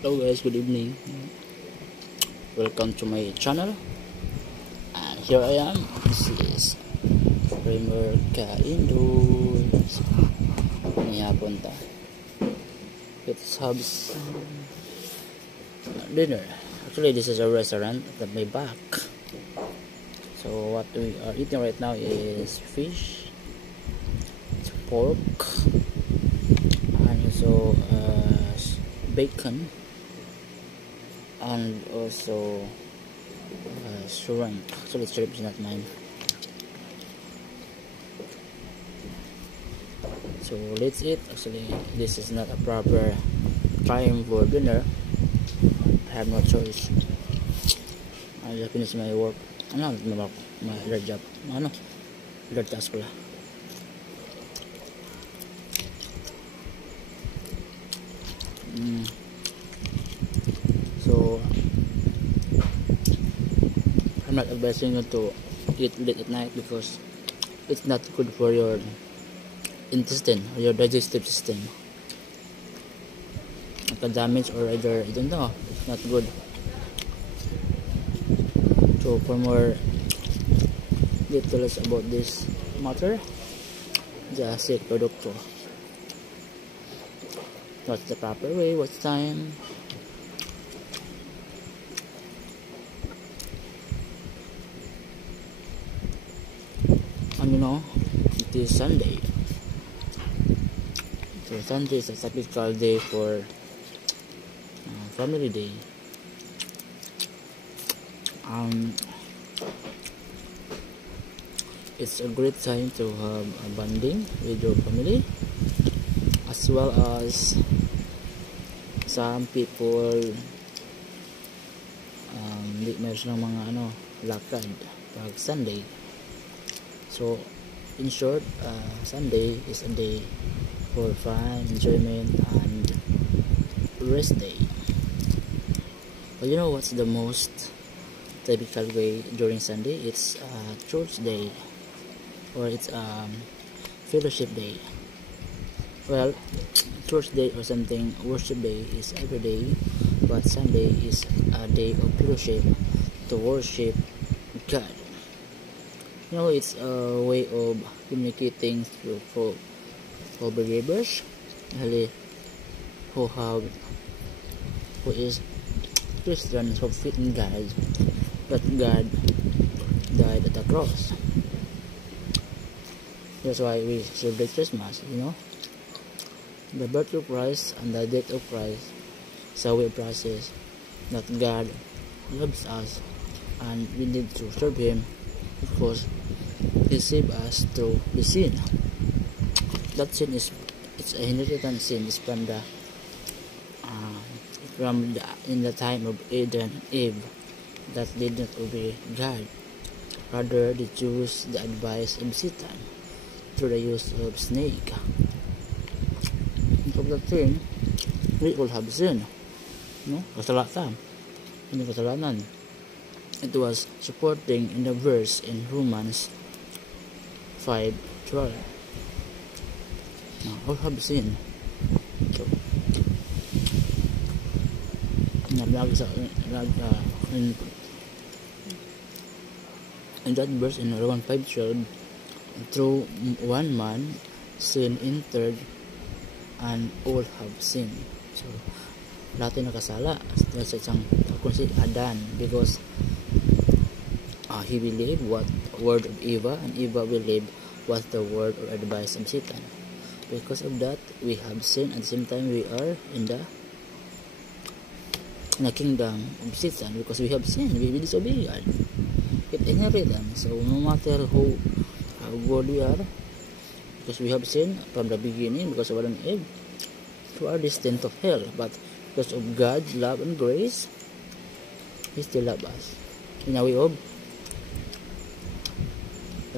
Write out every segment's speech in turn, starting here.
Hello guys, good evening. Welcome to my channel. And here I am. This is Primer Kaindus. Nihapon ta. Let's have some dinner. Actually, this is a restaurant at my back. So what we are eating right now is fish, pork, and also bacon, and also shrimp. Actually, shrimp is not mine. So let's eat. Actually, this is not a proper time for dinner. I have no choice. I just finished my work. Ano, my other job. Ano, other task pala. So I'm not advising you to eat late at night because it's not good for your intestine or your digestive system. Damage or either I don't know, it's not good. So for more details about this matter, just seek your doctor. What's the proper way? What's time? And you know, it is Sunday. So Sunday is a typical day for family day. It's a great time to have a bonding with your family, as well as some people meron ng mga lakad pag Sunday. So in short, Sunday is a day for fun, enjoyment, and rest day. But you know what's the most typical way during Sunday? It's church day, or it's fellowship day. Well, church day or something, worship day is every day, but Sunday is a day of fellowship to worship God. You know, it's a way of communicating for believers who is Christians who fit in God, that God died at the cross. That's why we celebrate Christmas, you know. The birth of Christ and the death of Christ is a way process that God loves us, and we need to serve Him because He saved us through the sin. That sin is it's a inheritance sin. It's from in the time of Adam and Eve that did not obey God. Rather, they chose the advice of Satan through the use of snake. Of that thing, we all have sin. No? Kasalanan. Hindi kasalanan. It was supporting in the verse in Romans 5:12. All have sin. So, in that verse in Romans 5:12, through one man sin entered and all have sinned. So lahat ay nakasala sa isang kung si Adan, because he believed what word of Eva, and Eva believed what the word or advice of Satan. Because of that, we have sinned. At the same time, we are in the kingdom of Satan because we have sinned. We disobey God. It inheritance. So no matter how good we are, because we have sinned from the beginning, because of Adam and Eve, we are destined to hell. But because of God's love and grace, He still loves us. In a way of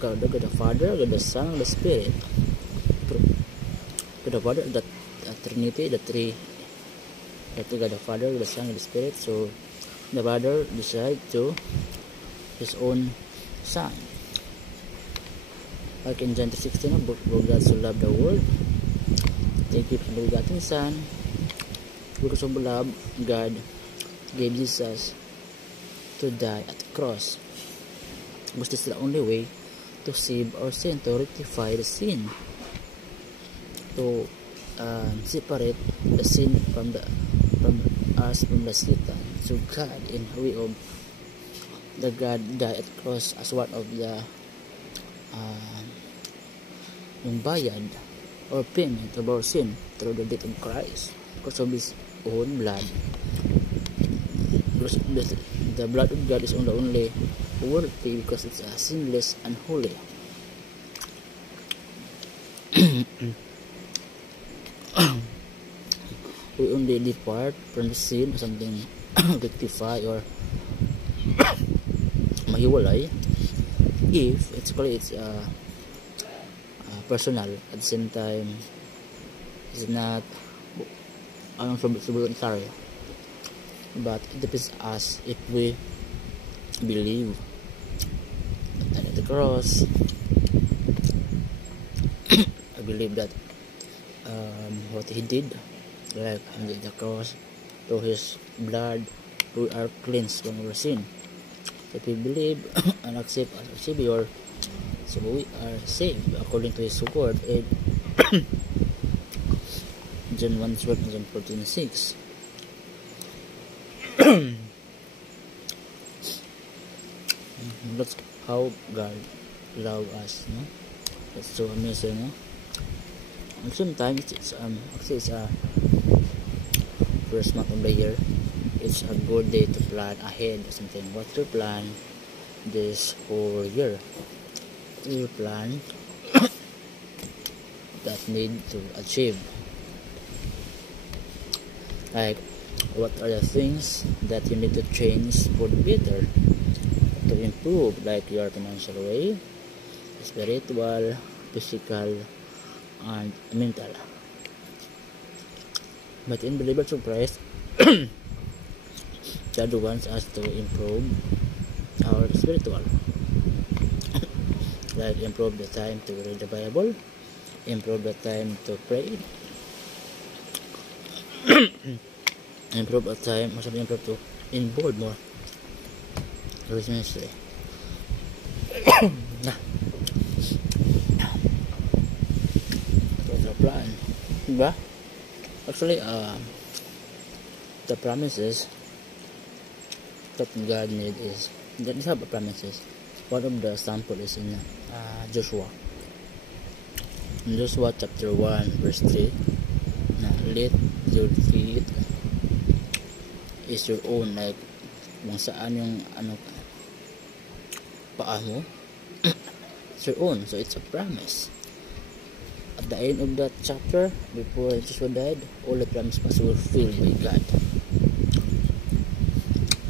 God the Father, God the Son, and the Spirit. God the Father, the Trinity, the three. God the Father, God the Son, and the Spirit. So the Father decided to His own Son. Like in John 3:16, for God so loved the world, He gave His begotten Son, Because of love, God gave Jesus to die at the cross. Because this is the only way to save our sin, to rectify the sin, to separate the sin from us, from the Satan. So God, in way of the God died at the cross as one of the yung bayad or payment of our sin through the death of Christ, because of His own blood. Because the blood of God is only worthy because it's sinless and holy. We only depart from the sin or something rectify or mahiwalay if it's personal, at the same time it's not voluntary, but it depends us if we believe that at the cross I believe that what He did, like on the cross, through His blood we are cleansed from our sin. If we believe and accept as our Savior, so we are saved according to His word in John 1:12 and John 14:6. That's how God love us, no? That's so amazing, no? And sometimes it's actually it's first month of the year. It's a good day to plan ahead or something. What to plan this whole year? You plan that need to achieve, like what are the things that you need to change for the better, to improve, like your financial way, spiritual, physical, and mental. But in believers of Christ, God wants us to improve our spiritual, like improve the time to read the Bible, improve the time to pray, improve the time, or something, improve to involve more with ministry. That's our plan, diba? Actually, the promises that God made is that these have promises. One of the sample is in Joshua. In Joshua chapter 1 verse 3, na let your feet is your own, like kung saan yung paa mo, it's your own. So it's a promise. At the end of that chapter, before Joshua died, all the promises were fulfilled by God.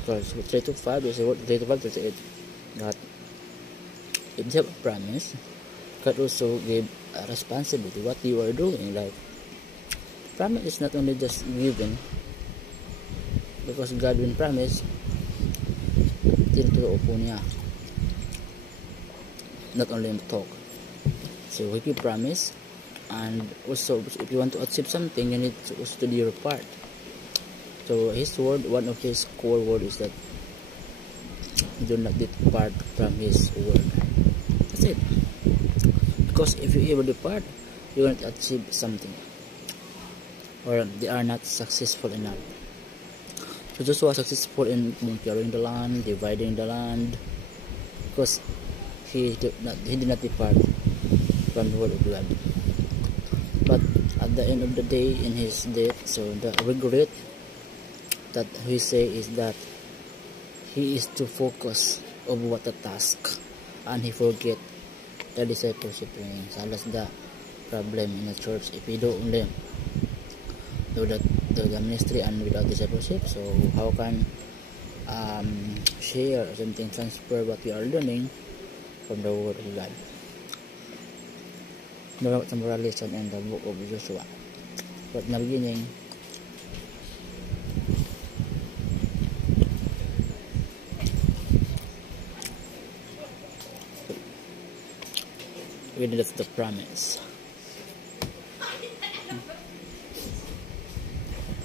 Verse 3 to 5 is what 3 to 5 to 8, that it have a promise. God also gave a responsibility what you are doing. Like, promise is not only just given, because God will promise, tinutuo po niya, not only in talk. So if you promise, and also if you want to achieve something, you need to also do your part. So His word, one of His core word is that do not depart from His word. That's it. Because if you ever depart, you will not achieve something, or they are not successful enough. So Joshua was successful in conquering the land, dividing the land, because he did not depart from the word of God. But at the end of the day, in his death, so the regret that we say is that he is too focused on what the task, and he forget the discipleship things. So that's the problem in the church. If we do only do the ministry and without discipleship, so how can share or something, transfer what we are learning from the word of God? There was some moral lesson in the book of Joshua. But in the beginning, we did the promise.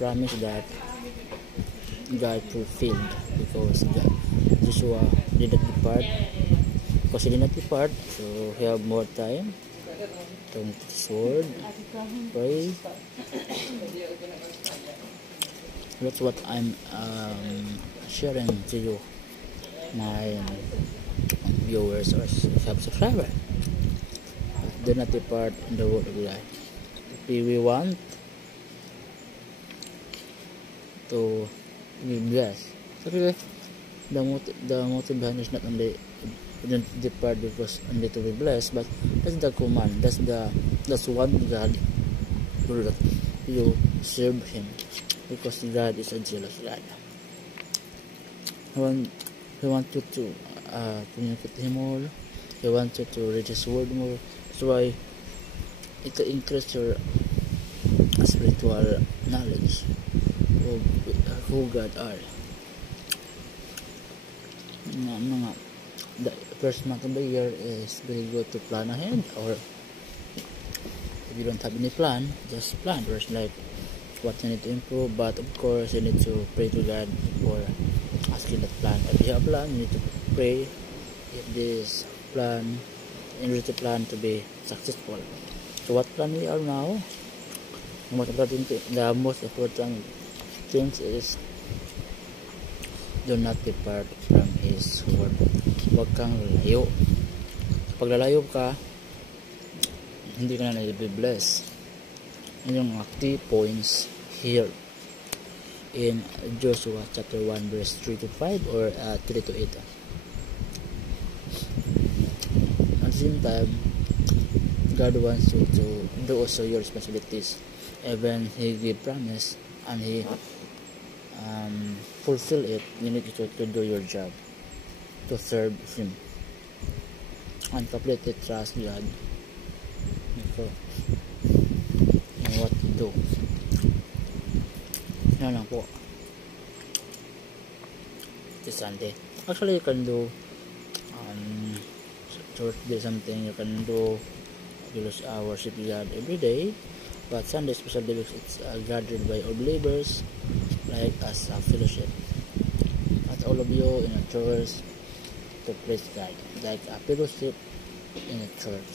promise that God fulfilled, because Joshua did not depart. Because he did not depart, so he have more time to his word, pray. That's what I'm sharing to you, my viewers or subscribers. Do not depart in the word of life. If we want to be blessed, so the motive behind is not only don't depart because only to be blessed, but that's the command. That's one God that you serve Him, because God is a jealous God. He wants you to communicate Him more. He wants you to read His word more. That's why it will increase your spiritual knowledge of who God are. The first month of the year is very good to plan ahead, or if you don't have any plan, just plan first, like what you need to improve. But of course, you need to pray to God before asking that plan. If you have a plan, you need to pray if this plan, in order to plan to be successful. So what plan we are now? The most important things is do not depart from His word. Huwag kang lalayo. Pag lalayo ka, hindi ka na nai-bless. Yun yung key points here in Joshua chapter 1 verse 3 to 5 or 3 to 8. At the same time, God wants you to do also your responsibilities. Even He give promise and He fulfill it, you need to do your job, to serve Him and completely trust God for what to do. Yan lang po. This Sunday, actually you can do Thursday something, you can do worship God every day, but Sunday especially because it's gathered by all believers, like as a fellowship. At all of you in a church to praise God, like a fellowship in a church.